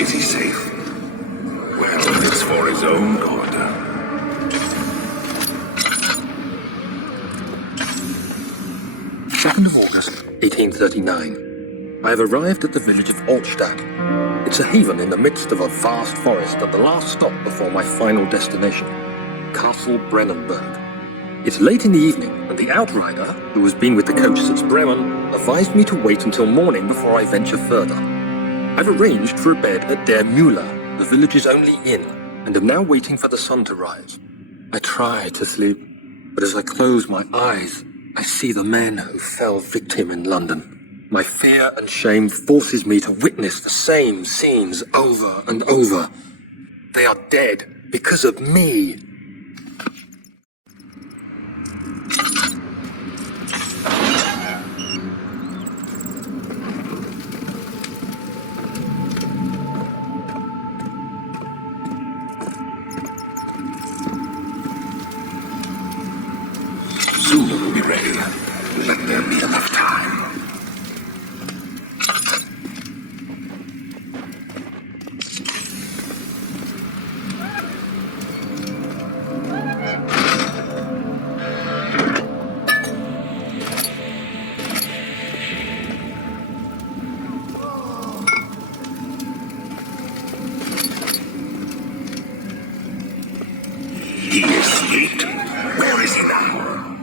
Is he safe? Well, it's for his own good. 2nd of August, 1839. I have arrived at the village of Altstadt. It's a haven in the midst of a vast forest at the last stop before my final destination, Castle Brennenburg. It's late in the evening, and the outrider, who has been with the coach since Bremen, advised me to wait until morning before I venture further. I've arranged for a bed at Der Müller, the village's only inn, and am now waiting for the sun to rise. I try to sleep, but as I close my eyes, I see the men who fell victim in London. My fear and shame forces me to witness the same scenes over and over. They are dead because of me. Soon we'll be ready. Let there be enough time. He escaped. Where is he now?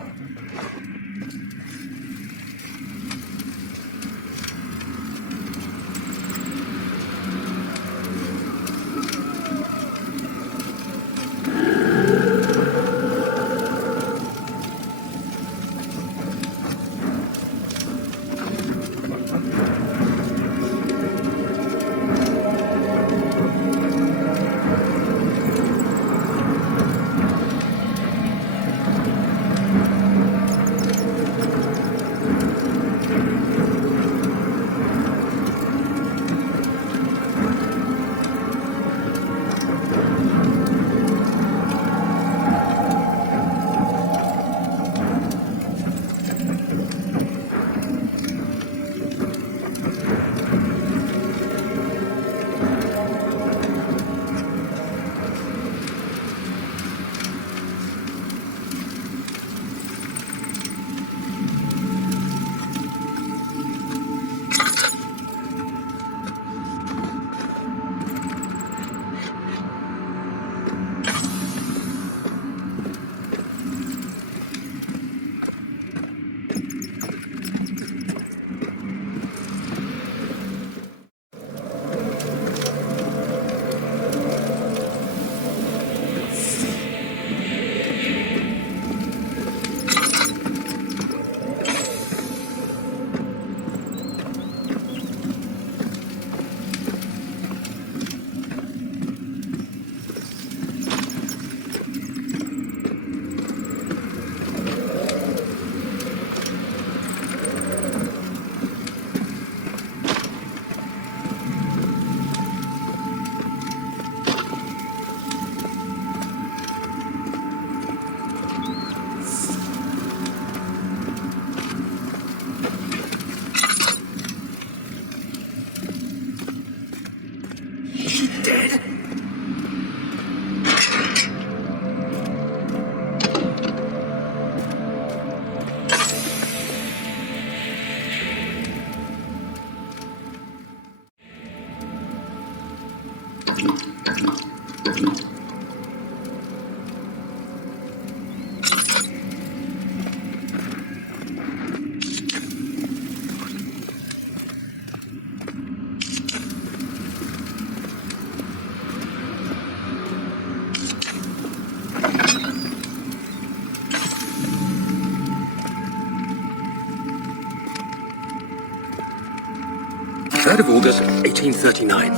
3rd of August, 1839.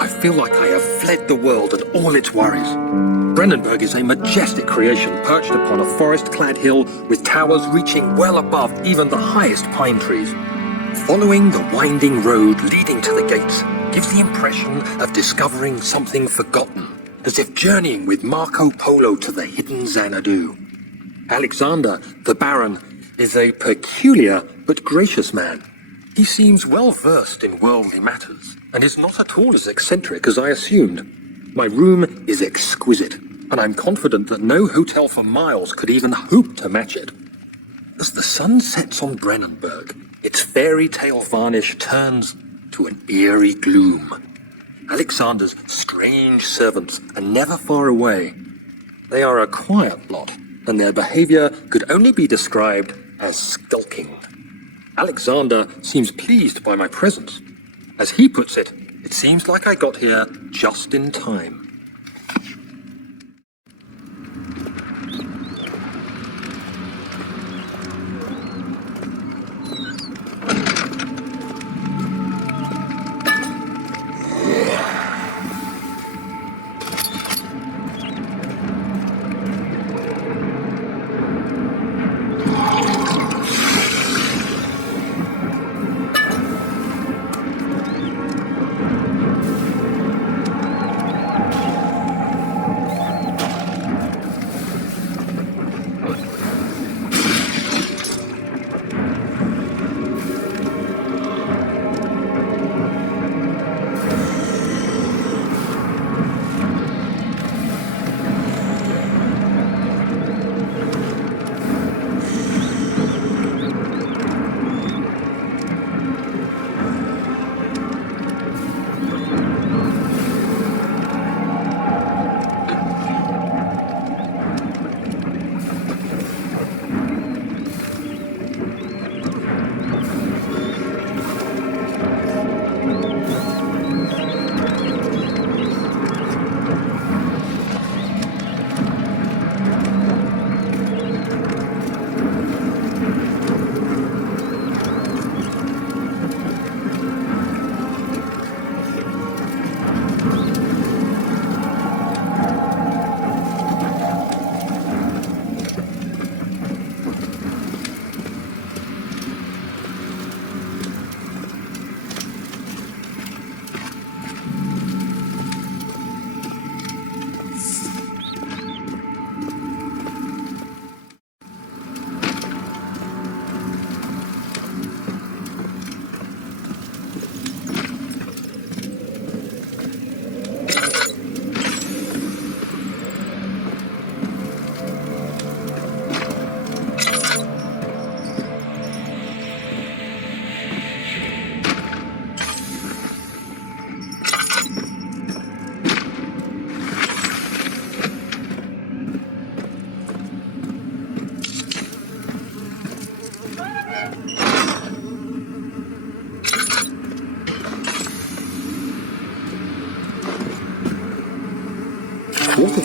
I feel like I have fled the world and all its worries. Brennenburg is a majestic creation perched upon a forest-clad hill with towers reaching well above even the highest pine trees. Following the winding road leading to the gates gives the impression of discovering something forgotten, as if journeying with Marco Polo to the hidden Xanadu. Alexander, the Baron, is a peculiar but gracious man. He seems well versed in worldly matters, and is not at all as eccentric as I assumed. My room is exquisite, and I'm confident that no hotel for miles could even hope to match it. As the sun sets on Brennenburg, its fairy tale varnish turns to an eerie gloom. Alexander's strange servants are never far away. They are a quiet lot, and their behavior could only be described as skulking. Alexander seems pleased by my presence. As he puts it, it seems like I got here just in time.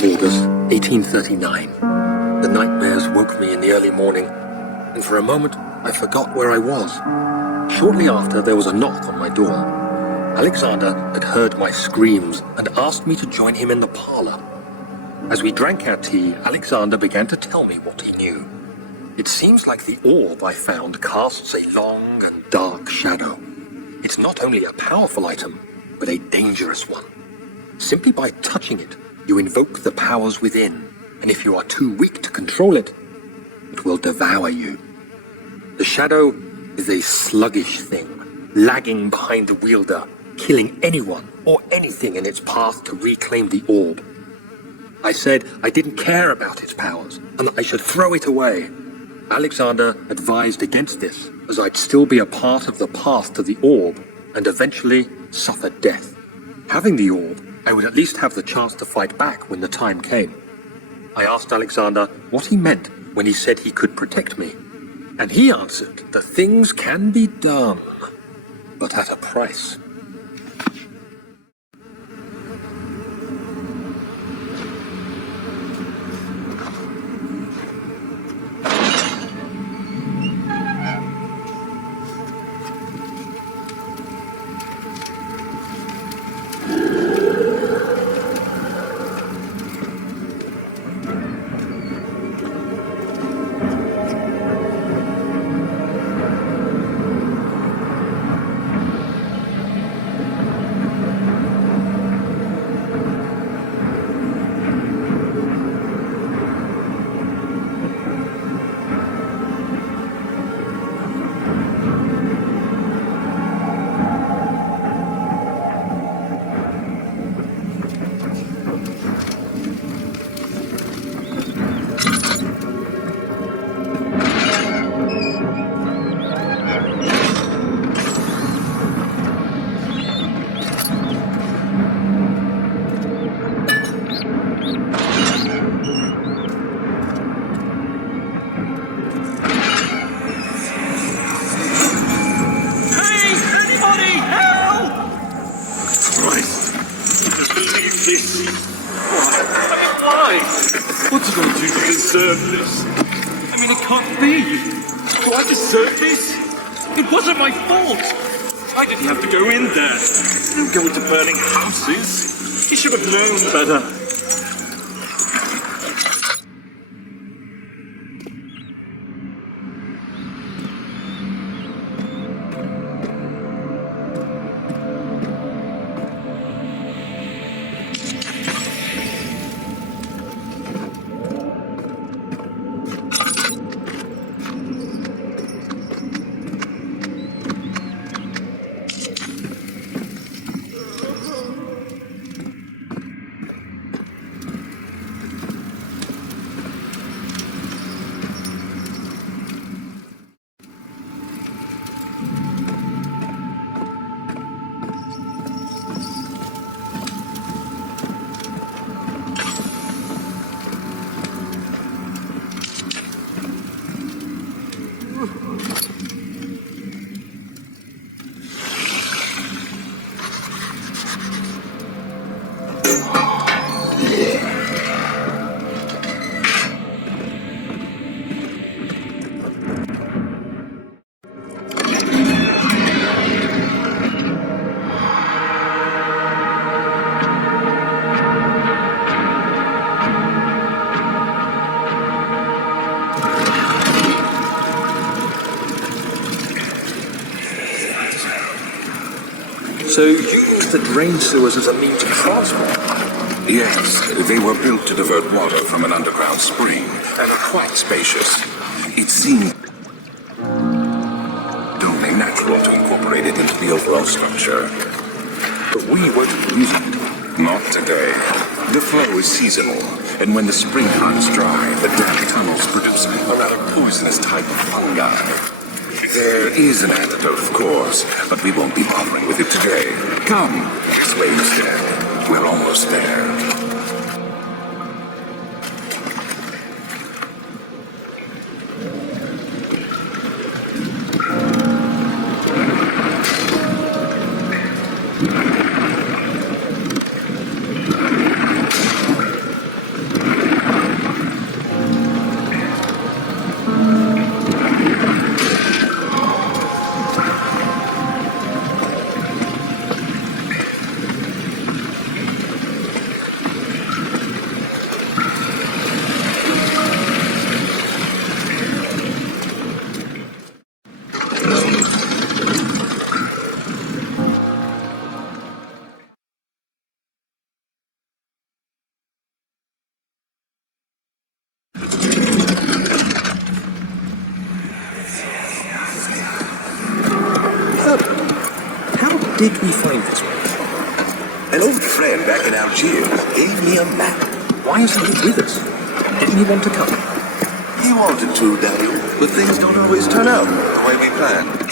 August 1839. The nightmares woke me in the early morning, and for a moment I forgot where I was. Shortly after, there was a knock on my door. Alexander had heard my screams and asked me to join him in the parlor. As we drank our tea, Alexander began to tell me what he knew. It seems like the orb I found casts a long and dark shadow. It's not only a powerful item, but a dangerous one. Simply by touching it, you invoke the powers within, and if you are too weak to control it, it will devour you. The shadow is a sluggish thing, lagging behind the wielder, killing anyone or anything in its path to reclaim the orb. I said I didn't care about its powers, and that I should throw it away. Alexander advised against this, as I'd still be a part of the path to the orb, and eventually suffer death. Having the orb, I would at least have the chance to fight back when the time came. I asked Alexander what he meant when he said he could protect me, and he answered that things can be done, but at a price. deserve this. I mean, it can't be. Do I deserve this? It wasn't my fault. I didn't have to go in there. Don't go into burning houses. You should have known better. So you use the drain sewers as a means of transport? Yes, they were built to divert water from an underground spring and are quite spacious. It seemed only natural to incorporate it into the overall structure. But we weren't using it. Not today. The flow is seasonal, and when the spring runs dry, the damp tunnels produce a rather poisonous type of fungi. There is an antidote, of course, but we won't be bothering with it today. Come, this way instead. We're almost there. Did we find this one? An old friend back in Algiers gave me a map. Why isn't he with us? Didn't he want to come? He wanted to, Daniel, but things don't always turn out the way we planned.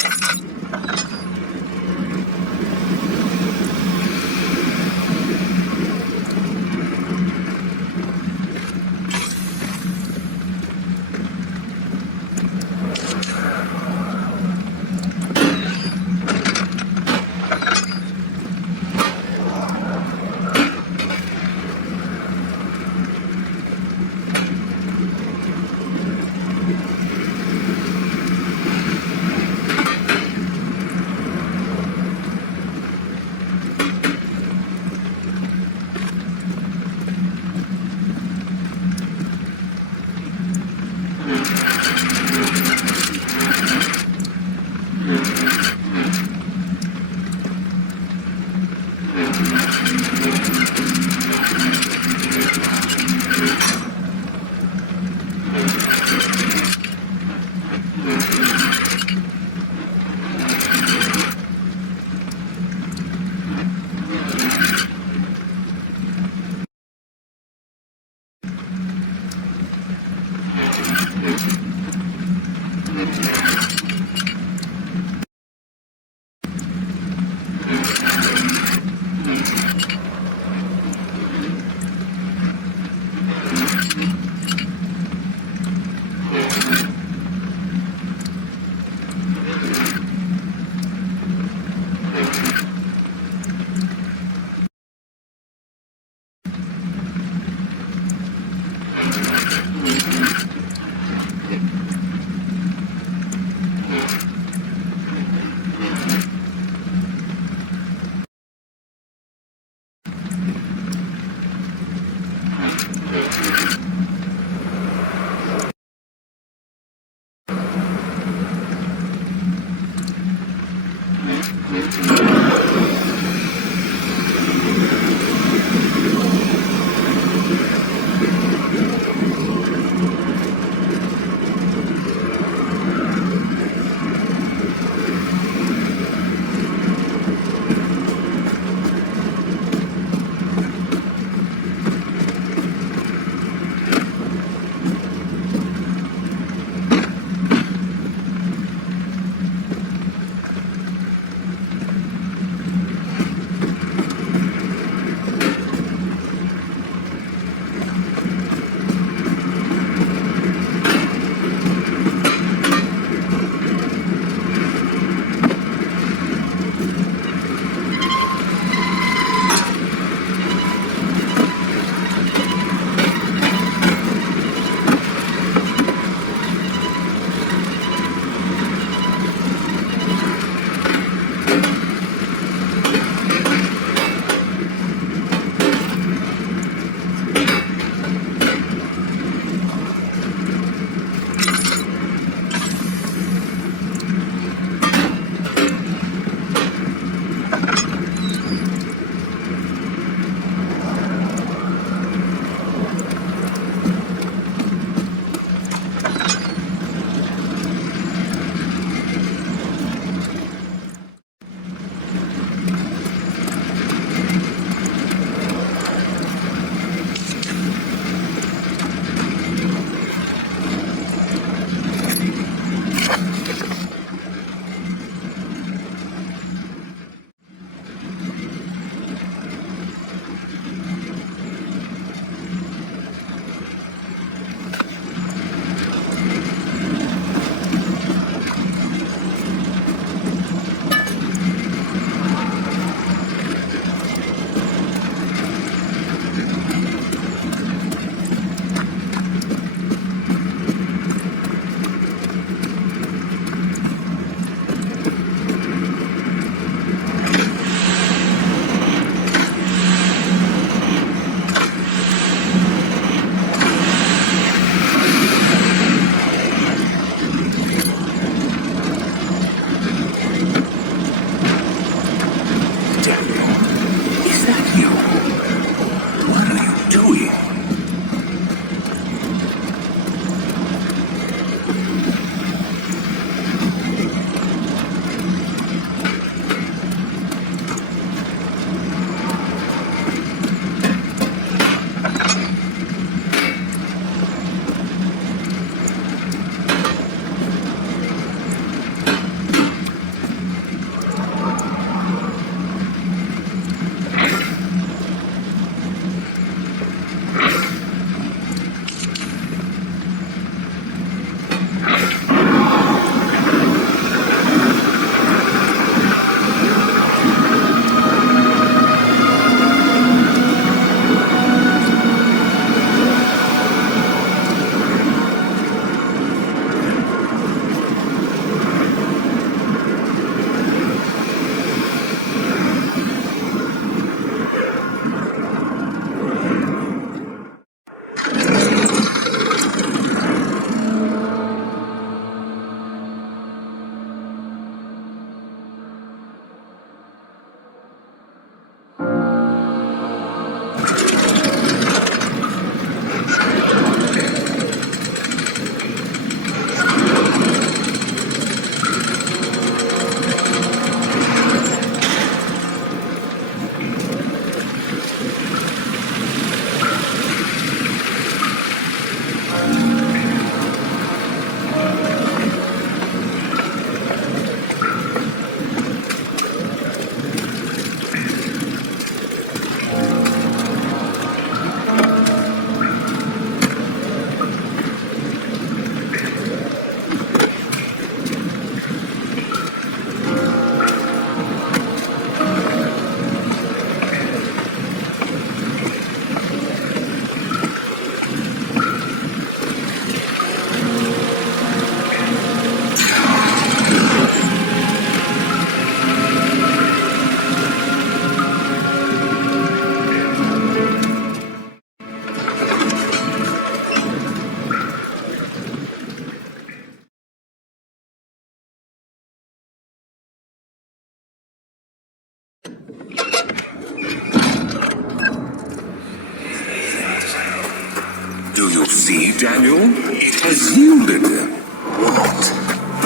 Do you see, Daniel? It has yielded. What?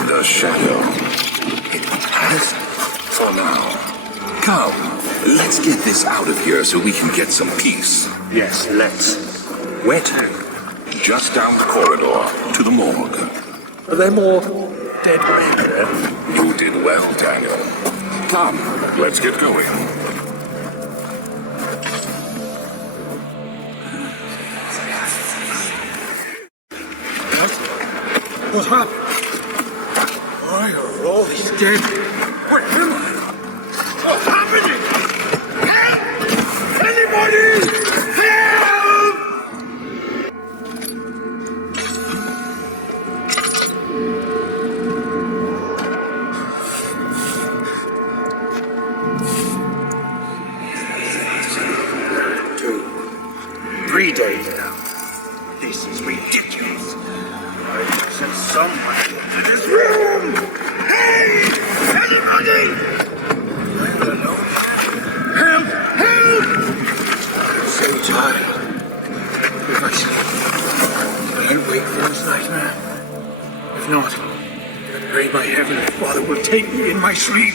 The shadow. It has? For now. Come, let's get this out of here so we can get some peace. Yes, let's. Where to? Just down the corridor, to the morgue. Are there more dead men there? You did well, Daniel. Come, let's get going. What happened? Why are all these dead? Where am I? What's happening? Help! Anybody! Help! Two, 3 days now. This is ridiculous. I sent someone into this room! Hey! Anybody! I'm alone. Help! Help! I'm so tired. If I sleep, I can't wake from this nightmare. If not, I pray my Heavenly Father will take me in my sleep.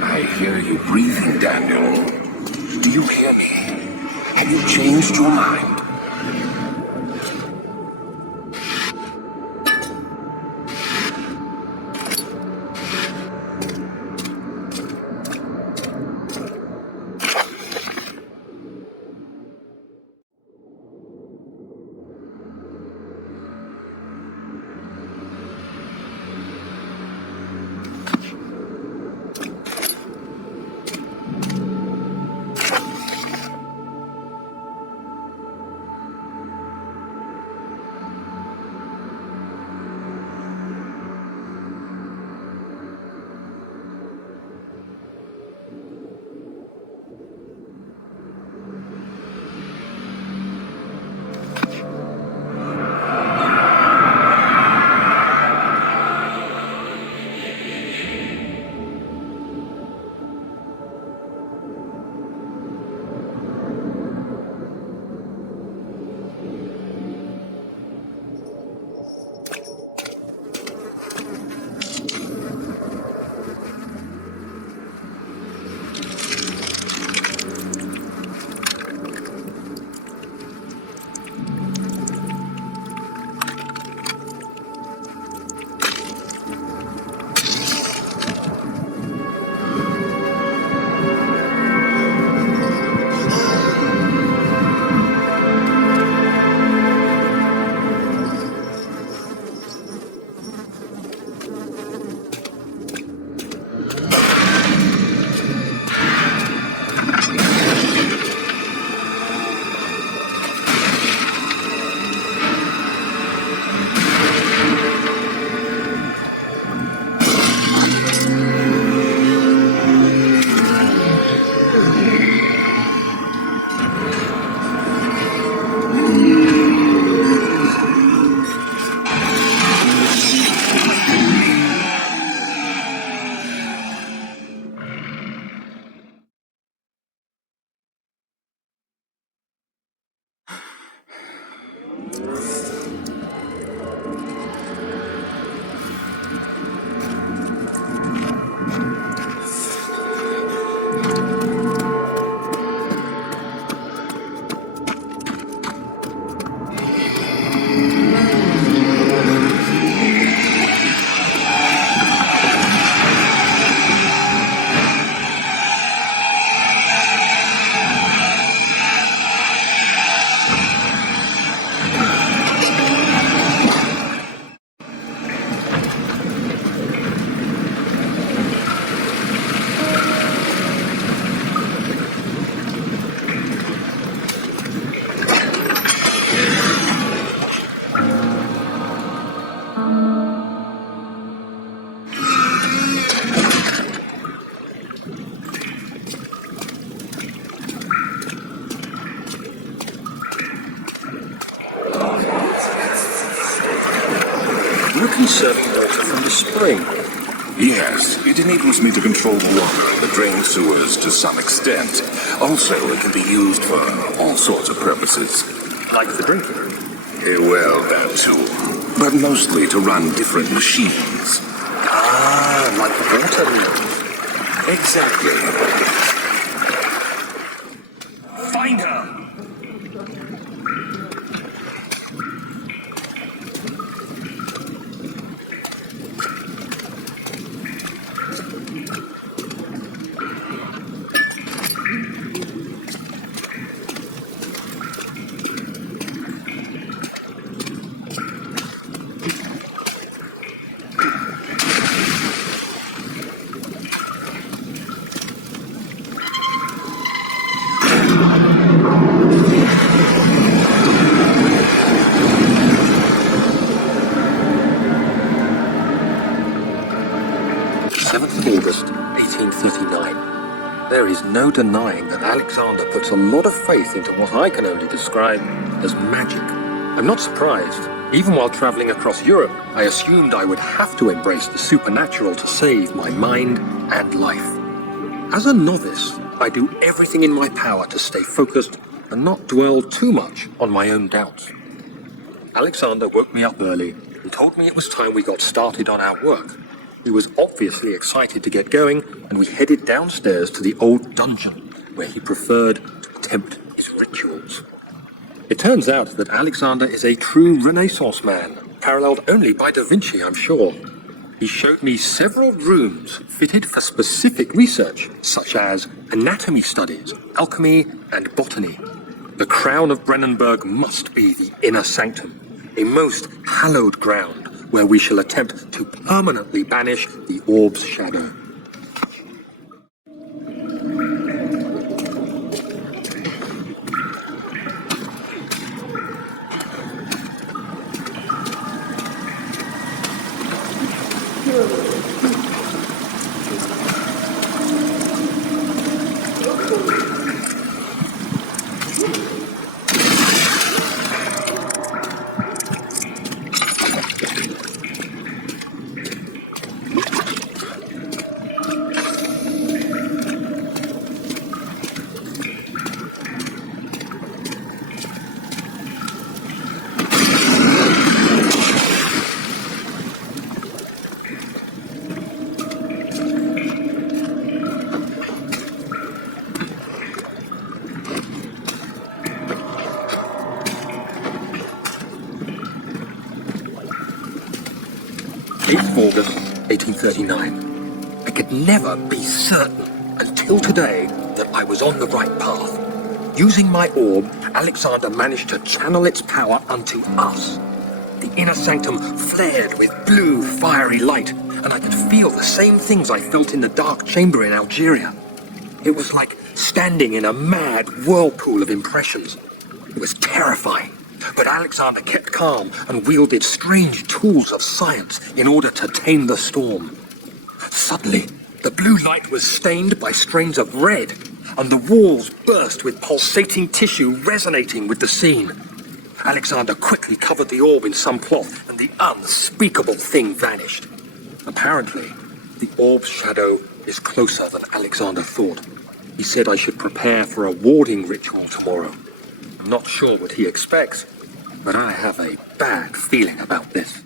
I hear you breathing, Daniel. Do you hear me? Have you changed your mind? You're conserving water from the spring. Yes, it enables me to control the water in the drain sewers to some extent. Also, it can be used for all sorts of purposes. Like the drinking. Well, that too. But mostly to run different machines. Ah, like water mills. Exactly. Find her! August 1839. There is no denying that Alexander puts a lot of faith into what I can only describe as magic. I'm not surprised. Even while traveling across Europe, I assumed I would have to embrace the supernatural to save my mind and life. As a novice, I do everything in my power to stay focused and not dwell too much on my own doubts. Alexander woke me up early and told me it was time we got started on our work. He was obviously excited to get going, and we headed downstairs to the old dungeon, where he preferred to attempt his rituals. It turns out that Alexander is a true Renaissance man, paralleled only by Da Vinci, I'm sure. He showed me several rooms fitted for specific research, such as anatomy studies, alchemy, and botany. The crown of Brennenburg must be the inner sanctum, a most hallowed ground, where we shall attempt to permanently banish the orb's shadow. August 1839. I could never be certain until today that I was on the right path. Using my orb, Alexander managed to channel its power unto us. The inner sanctum flared with blue, fiery light, and I could feel the same things I felt in the dark chamber in Algeria. It was like standing in a mad whirlpool of impressions. It was terrifying. But Alexander kept calm and wielded strange tools of science in order to tame the storm. Suddenly, the blue light was stained by strains of red, and the walls burst with pulsating tissue resonating with the scene. Alexander quickly covered the orb in some cloth, and the unspeakable thing vanished. Apparently, the orb's shadow is closer than Alexander thought. He said I should prepare for a warding ritual tomorrow. I'm not sure what he expects, but I have a bad feeling about this.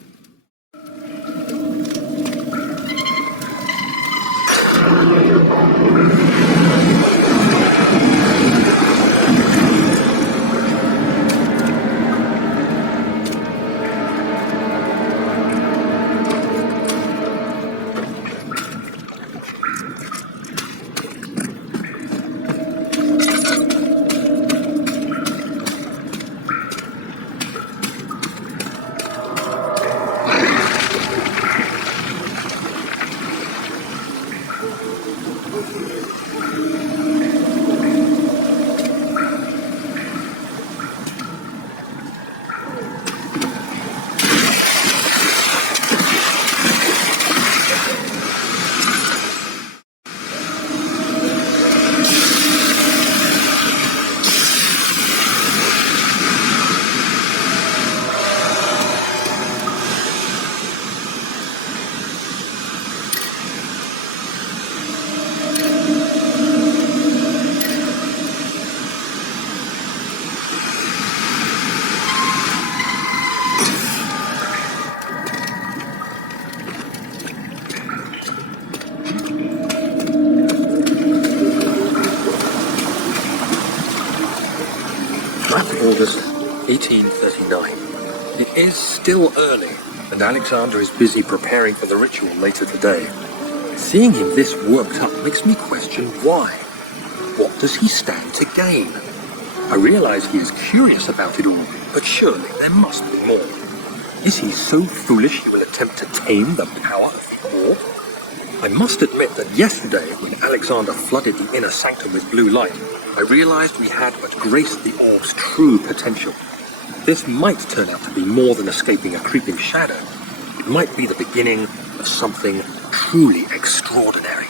1839. It is still early, and Alexander is busy preparing for the ritual later today. Seeing him this worked up makes me question why. What does he stand to gain? I realize he is curious about it all, but surely there must be more. Is he so foolish he will attempt to tame the power of the orb? I must admit that yesterday, when Alexander flooded the inner sanctum with blue light, I realized we had but graced the orb's true potential. This might turn out to be more than escaping a creeping shadow. It might be the beginning of something truly extraordinary.